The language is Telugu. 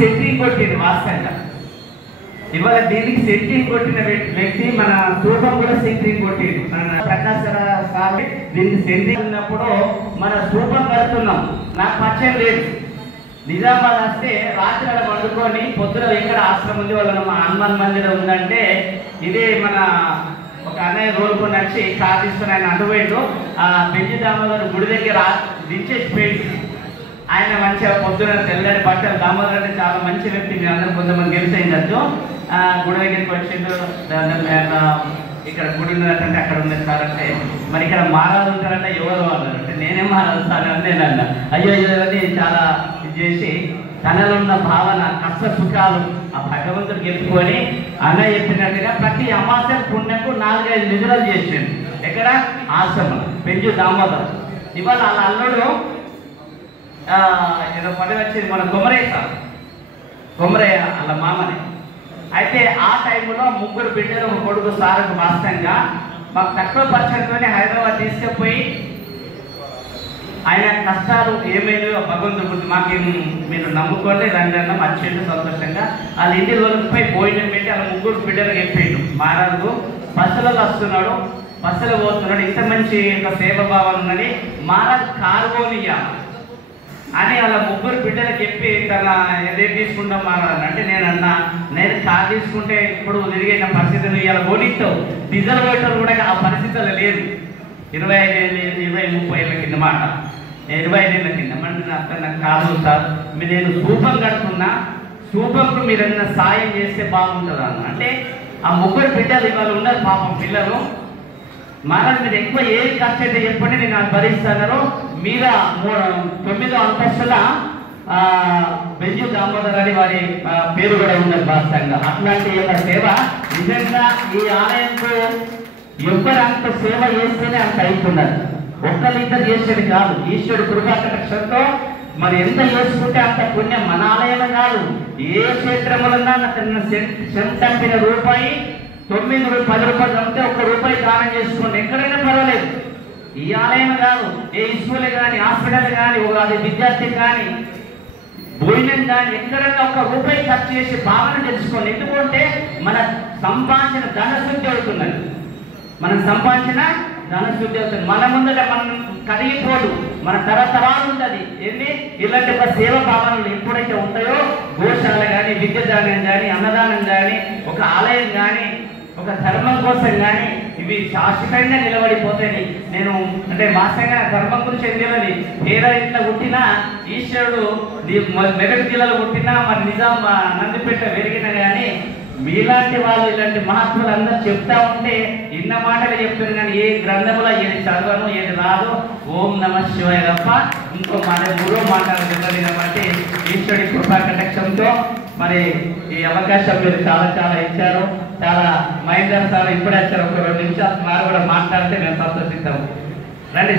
సెంట్రింగ్ కొట్టింది వాస్తవంగా. ఇవాళ దీనికి సెంట్రింగ్ కొట్టిన వ్యక్తి మన స్థూపం కూడా సెంట్రింగ్ కొట్టింది. మన ప్రకాశ సార్ దీనికి సెంట్రింగ్ ఉన్నప్పుడు మన స్థూపం కడుతున్నాం. నాకు పరిచయం లేదు. నిజామాబాద్ వస్తే రాత్రి అక్కడ వండుకొని పొద్దున ఎక్కడ ఆశ్రమం ఉంది, వాళ్ళ హనుమాన్ మందిరం ఉందంటే ఇదే మన ఒక అన్నయ్య రోడ్కొని వచ్చి కార్ తీసుకుని ఆయన అటువైండు. ఆ బెంజి దామోదర్ గుడి దగ్గర దించేసి పోయింది. ఆయన మంచిగా పొద్దున తెల్లటి బట్టలు, దామోదర్ అంటే చాలా మంచి వ్యక్తి, మీ అందరూ కొంతమంది గెలిచేయచ్చు. గుడి దగ్గరికి వచ్చిండు. ఇక్కడ గుడి ఉన్నదంటే అక్కడ ఉన్నది సార్ అంటే, మరి ఇక్కడ మహారాజు ఉంటారంటే ఎవరు అన్నారు అంటే, నేనే మహారాజు సార్ అని నేను అన్నా. అయ్యో అని చాలా ఇది చేసి తనలో ఉన్న భావన, కష్ట సుఖాలు ఆ భగవంతుడు గెలుపుకొని అన్న చెప్పినట్టుగా ప్రతి అమావాస్య పుణ్యకు 4-5 నిధులు చేసిండు. ఎక్కడ? ఆశ్రమం పెంచు దామోదర్. ఇవాళ వాళ్ళ అల్లుడు ఏదో పదవి వచ్చింది, మన కొమరయ్య సార్, కొమరయ్య వాళ్ళ మామని. అయితే ఆ టైంలో 3 బిడ్డలు, ఒక కొడుకు సార్కు వాస్తవంగా మాకు తక్కువ పరిచయంతోనే హైదరాబాద్ తీసుకుపోయి ఆయన కష్టాలు ఏమైనా భగవంతుడు గురించి మాకేం మీరు నమ్ముకోండి రండి అన్నం వచ్చిండు సంతోషంగా. వాళ్ళ ఇంటి రోజులపై భోజనం పెట్టి వాళ్ళ 3 బిడ్డలు చెప్పిండు. మహారాజు బస్సులలో వస్తున్నాడు, బస్సులో పోతున్నాడు, ఇంత మంచి ఒక సేవభావం ఉన్నది, మహారాజు కారుగోనియా అని వాళ్ళ 3 బిడ్డలు చెప్పి తన ఏదేం తీసుకుంటాం మహారాజు అంటే, నేను అన్నా నేను కారు తీసుకుంటే ఇప్పుడు తిరిగిన పరిస్థితులు ఇవాళ పోనిస్తావు, డీజిల్ పోయేటోళ్ళు కూడా ఆ పరిస్థితులు లేదు. 25 ఏళ్ళు 20-30 ఏళ్ళ కింద మాట, 25 ఏళ్ళ కింద అంటే అక్కడ నాకు కాదు సార్, నేను స్థూపం కడుతున్నా, స్థూపంకు మీరు ఏదైనా సాయం చేస్తే బాగుంటుంది అన్న అంటే, ఆ 3 బిడ్డలు ఇవాళ ఉన్నారు పాపం పిల్లలు. మహారాజు మీరు ఎక్కువ ఏ ఖర్చు అయితే చెప్పండి నేను అది భరిస్తాను. మీద 9వ అంతస్తుల బెంజు దామోదర్ అని వారి పేరు కూడా ఉన్నది వాస్తవంగా. అట్లాంటి యొక్క సేవ నిజంగా ఈ ఆలయంకు ఎవరంత సేవ చేస్తేనే అంత అవుతున్నారు. ఒక్కరిద్దరు చేసేది కాదు, ఈశ్వరుడు కృపాకటాక్షంతో మరి ఎంత చేసుకుంటే అంత పుణ్యం. మన ఆలయం కాదు, ఏ క్షేత్రములన్నా చంపిన రూపాయి 9 10 రూపాయలు చంపితే 1 రూపాయి దానం చేసుకోండి, ఎక్కడైనా పర్వాలేదు. ఈ ఆలయం కాదు, ఏ స్కూల్ కానీ, హాస్పిటల్ కానీ, అది విద్యార్థి కానీ, భోజనం కానీ, ఎక్కడైనా 1 రూపాయి ఖర్చు చేసి భావన తెలుసుకోండి. ఎందుకంటే మన సంపాదించిన ధనశుద్ధి అవుతున్నది, మనం సంపాదించిన ధనశుద్ధి అవుతుంది. మన ముందట మనం కరిగిపోదు, మన తరతరాలు ఉంటుంది. ఏంటి ఇలాంటి ఒక సేవ భావనలు ఎప్పుడైతే ఉంటాయో, గోశాల కానీ, విద్యాదానం కానీ, అన్నదానం కానీ, ఒక ఆలయం కానీ, ఒక ధర్మం కోసం కానీ ఇవి శాశ్వతంగా నిలబడిపోతాయి. నేను అంటే వాస్తవంగా ధర్మం గురించి తెలియదు. పేద ఇంట్లో పుట్టినా ఈశ్వరుడు, మెదక్ జిల్లాలో పుట్టినా మరి నిజాం నందిపేట పెరిగినా కానీ మీలాంటి వాళ్ళు ఇలాంటి మహాత్ములు అందరూ చెప్తా ఉంటే ఇన్న మాటలు చెప్తారు కానీ ఏ గ్రంథంలో ఏది చదవను, ఏది రాదు. ఓం నమ శివాయ తప్ప ఇంకో మాట 3 మాటలు చెప్పలేదు. కాబట్టి ఈశ్వరుడి కృపాకటాక్షంతో మరి ఈ అవకాశం మీరు చాలా చాలా ఇచ్చారు. చాలా మహేందర్ సార్ ఇప్పుడే వచ్చారు, ఒక 2 నిమిషాలు కూడా మాట్లాడితే మేము సంతోషిస్తాము. రండి.